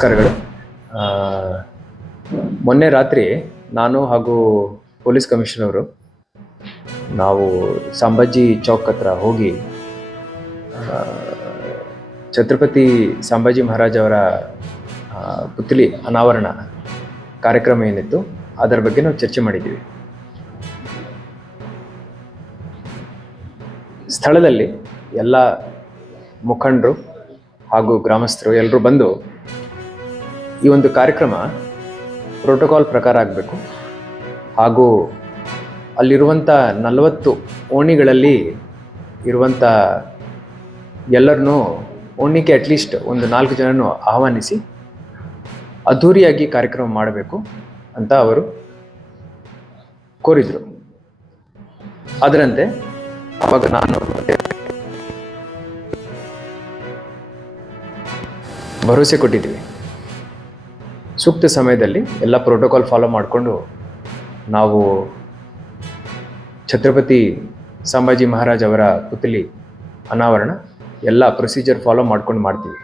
ನಮಸ್ಕಾರಗಳು. ಮೊನ್ನೆ ರಾತ್ರಿ ನಾನು ಹಾಗೂ ಪೊಲೀಸ್ ಕಮಿಷನರು ನಾವು ಸಂಭಾಜಿ ಚೌಕ್ ಹತ್ರ ಹೋಗಿ ಛತ್ರಪತಿ ಸಂಭಾಜಿ ಮಹಾರಾಜ್ ಅವರ ಪುತ್ಥಳಿ ಅನಾವರಣ ಕಾರ್ಯಕ್ರಮ ಏನಿತ್ತು ಅದರ ಬಗ್ಗೆ ನಾವು ಚರ್ಚೆ ಮಾಡಿದ್ದೀವಿ. ಸ್ಥಳದಲ್ಲಿ ಎಲ್ಲ ಮುಖಂಡರು ಹಾಗೂ ಗ್ರಾಮಸ್ಥರು ಎಲ್ಲರೂ ಬಂದು ಈ ಒಂದು ಕಾರ್ಯಕ್ರಮ ಪ್ರೋಟೋಕಾಲ್ ಪ್ರಕಾರ ಆಗಬೇಕು, ಹಾಗೂ ಅಲ್ಲಿರುವಂಥ 40 ಓಣಿಗಳಲ್ಲಿ ಇರುವಂಥ ಎಲ್ಲರನ್ನೂ ಓಣಿಗೆ ಅಟ್ಲೀಸ್ಟ್ ಒಂದು 4 ಜನನೂ ಆಹ್ವಾನಿಸಿ ಅದ್ಧೂರಿಯಾಗಿ ಕಾರ್ಯಕ್ರಮ ಮಾಡಬೇಕು ಅಂತ ಅವರು ಕೋರಿದರು. ಅದರಂತೆ ಅವಾಗ ನಾನು ಭರವಸೆ ಕೊಟ್ಟಿದ್ದೀವಿ. ಸೂಕ್ತ ಸಮಯದಲ್ಲಿ ಎಲ್ಲ ಪ್ರೋಟೋಕಾಲ್ ಫಾಲೋ ಮಾಡಿಕೊಂಡು ನಾವು ಛತ್ರಪತಿ ಸಂಭಾಜಿ ಮಹಾರಾಜ್ ಅವರ ಪುತ್ಥಳಿ ಅನಾವರಣ ಎಲ್ಲ ಪ್ರೊಸೀಜರ್ ಫಾಲೋ ಮಾಡ್ಕೊಂಡು ಮಾಡ್ತೀವಿ.